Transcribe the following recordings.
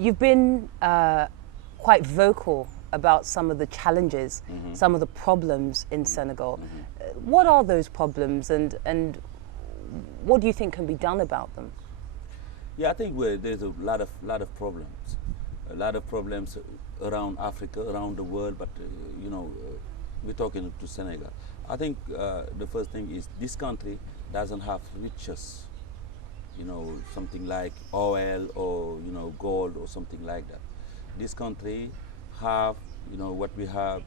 You've been quite vocal about some of the challenges, some of the problems in Senegal. What are those problems, and what do you think can be done about them? Yeah, I think there's a lot of problems around Africa, around the world. But we're talking to Senegal. I think the first thing is this country doesn't have riches, something like oil or gold or something like that. This country have what we have,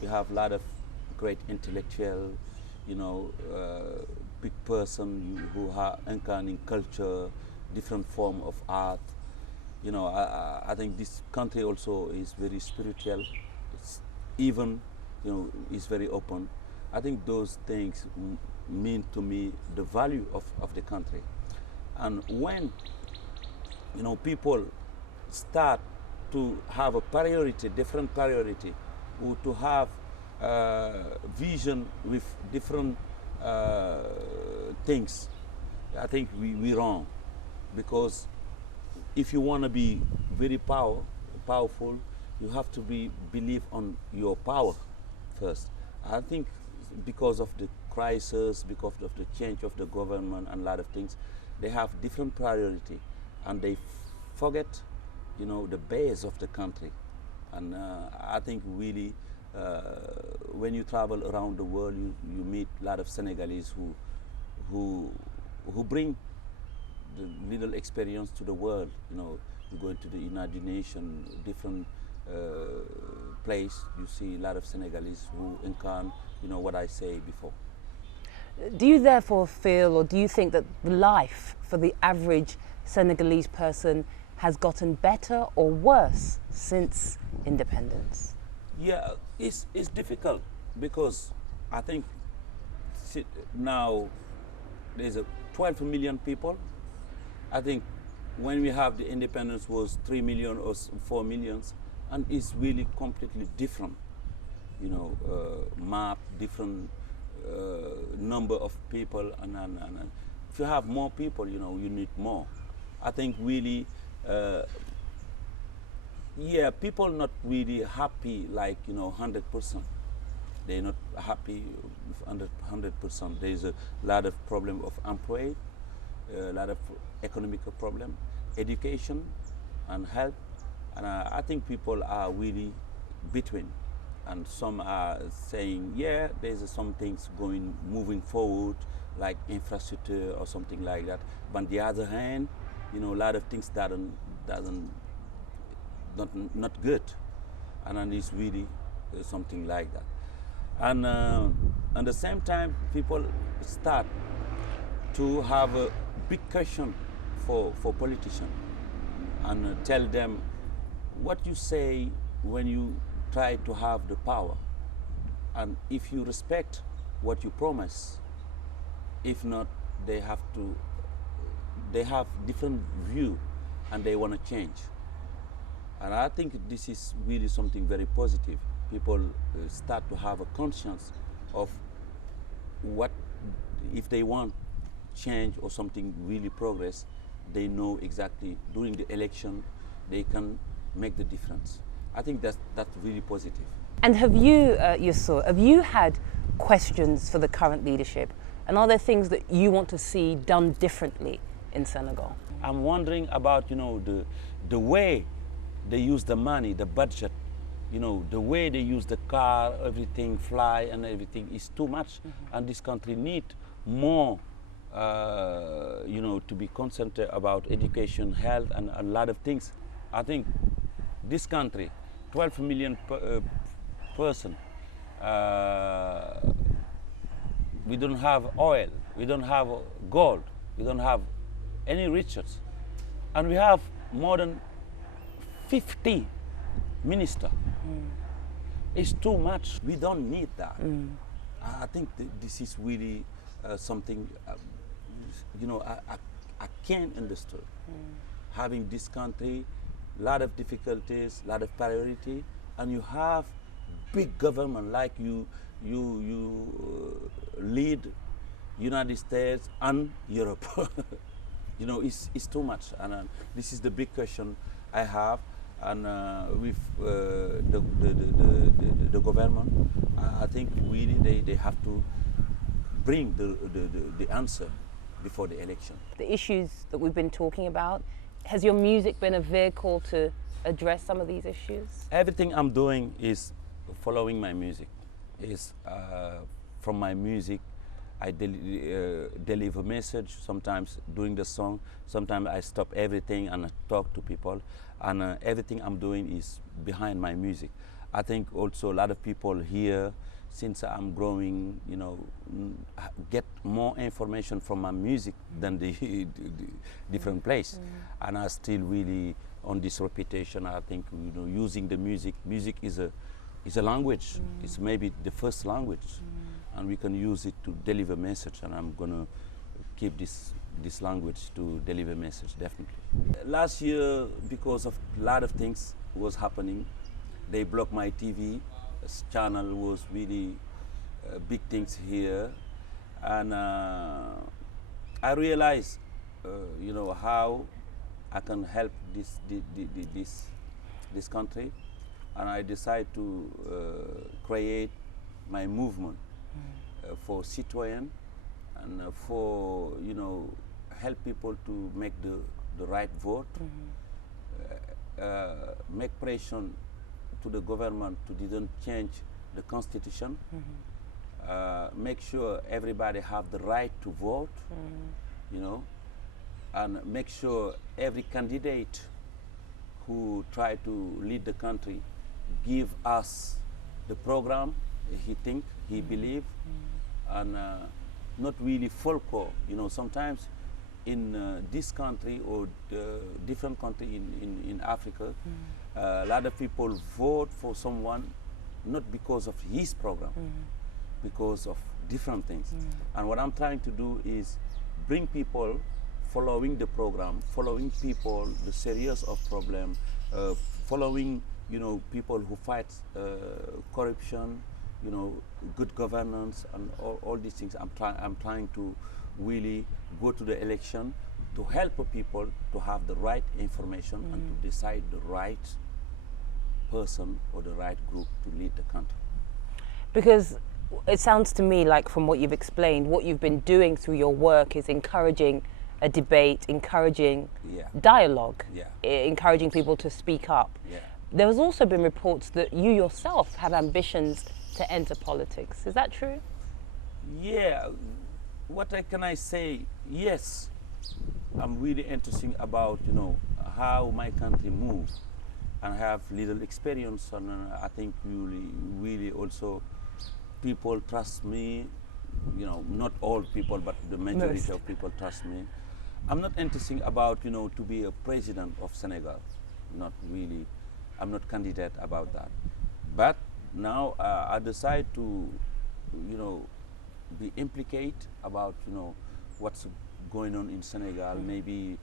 we have a lot of great intellectual, big person who are incarnating culture, different form of art. I think this country also is very spiritual. It's even, is very open. I think those things mean to me the value of the country. And when, people start to have a priority, different priority, or to have vision with different things, I think we're wrong. Because if you want to be very powerful, you have to believe on your power first. I think because of the crisis, because of the change of the government and a lot of things, they have different priority, and they forget, the base of the country. And I think really, when you travel around the world, you meet a lot of Senegalese who bring the little experience to the world. You go into the United Nations, different place, you see a lot of Senegalese who incarnate, what I say before. Do you therefore feel, or do you think that life for the average Senegalese person has gotten better or worse since independence? Yeah, it's difficult because I think now there's 12 million people. I think when we have the independence was 3 million or 4 millions, and it's really completely different. Map, different number of people, and if you have more people, you need more. I think really, yeah, people not really happy like 100%. They're not happy with 100%. There's a lot of problem of employed, a lot of economic problem, education, and health, and I think people are really between. And some are saying, yeah, there's some things moving forward, like infrastructure or something like that. But on the other hand, a lot of things not good, and then it's really something like that. And at the same time, people start to have a big question for politicians, and tell them what you say when you try to have the power, and if you respect what you promise. If not, they have different view, and they want to change. And I think this is really something very positive. People start to have a conscience of what, if they want change or something really progress, they know exactly during the election they can make the difference. I think that's really positive. And have you, Youssou, have you had questions for the current leadership? And are there things that you want to see done differently in Senegal? I'm wondering about, the way they use the money, the budget, the way they use the car, everything, fly and everything is too much. And this country need more, to be concentrated about education, health, and a lot of things. I think this country, 12 million person, we don't have oil, we don't have gold, we don't have any riches, and we have more than 50 ministers. It's too much. We don't need that. I think this is really something, I can't understand. Having this country, a lot of difficulties, a lot of priority, and you have big government like you lead United States and Europe. you know, it's too much. And this is the big question I have. And with the government, I think really they have to bring the answer before the election. The issues that we've been talking about, has your music been a vehicle to address some of these issues? Everything I'm doing is following my music. Is from my music, I deliver message. Sometimes during the song, sometimes I stop everything and I talk to people. And everything I'm doing is behind my music. I think also a lot of people here, since I'm growing, you know, get more information from my music than the different place. And I still really on this reputation. I think, you know, using the music. Music is a language. It's maybe the first language, and we can use it to deliver message. And I'm gonna keep this language to deliver message, definitely. Last year, because of a lot of things was happening, they blocked my TV channel. Was really big things here, and I realized, you know, how I can help this country, and I decided to create my movement for citoyen and for, you know, help people to make the right vote, make pressure to the government to didn't change the constitution, make sure everybody have the right to vote, you know, and make sure every candidate who try to lead the country give us the program he think, he believe, and not really folklore. You know, sometimes in this country or different country in Africa, a lot of people vote for someone not because of his program, because of different things. And what I'm trying to do is bring people following the program, following people the serious of problem, following, you know, people who fight corruption, you know, good governance, and all these things. I'm trying to really go to the election to help people to have the right information and to decide the right person or the right group to lead the country. Because it sounds to me like, from what you've explained, what you've been doing through your work is encouraging a debate, encouraging dialogue, encouraging people to speak up. There has also been reports that you yourself have ambitions to enter politics. Is that true? Yeah. What can I say? Yes. I'm really interested about, you know, how my country moves, and have little experience, and I think really also people trust me. You know, not all people, but the majority of people trust me. I'm not interested about, you know, to be a president of Senegal. Not really. I'm not candidate about that. But now I decide to, you know, be implicated about, you know, what's going on in Senegal. Maybe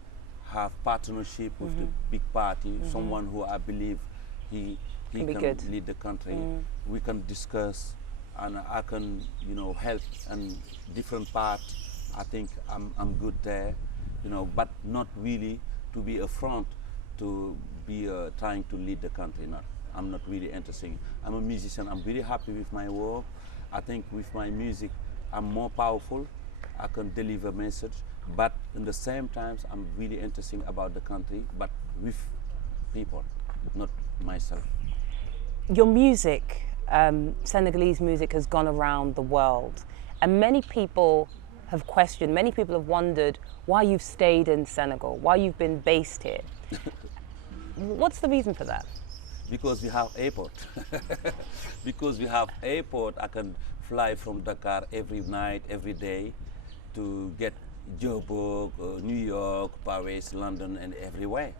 have partnership with the big party, someone who I believe he can lead the country. We can discuss, and I can, you know, help in different parts. I think I'm good there, you know, but not really to be a front to be trying to lead the country. I'm not really interested. I'm a musician. I'm really happy with my work. I think with my music, I'm more powerful. I can deliver message, but in the same time, I'm really interested about the country, but with people, not myself. Your music, Senegalese music, has gone around the world, and many people have questioned, many people have wondered why you've stayed in Senegal, why you've been based here. What's the reason for that? Because we have airport. Because we have airport, I can fly from Dakar every night, every day, to get Joburg, New York, Paris, London, and everywhere.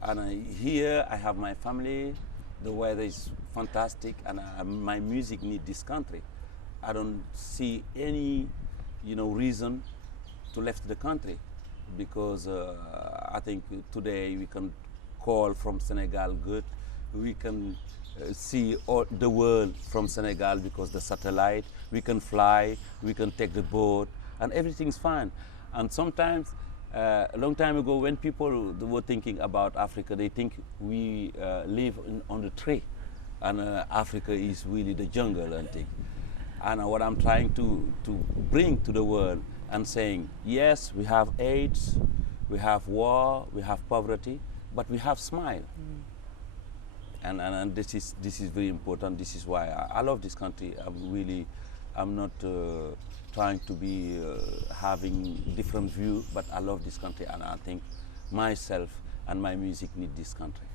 And here I have my family. The weather is fantastic, and my music needs this country. I don't see any, you know, reason to left the country, because I think today we can call from Senegal good. We can see all the world from Senegal because the satellite. We can fly, we can take the boat, and everything's fine. And sometimes A long time ago, when people were thinking about Africa, they think we live on the tree, and Africa is really the jungle and thing. And what I'm trying to bring to the world and saying, yes, we have AIDS, we have war, we have poverty, but we have smile. And this is very important. This is why I love this country. I'm not trying to be having different view, but I love this country, and I think myself and my music need this country.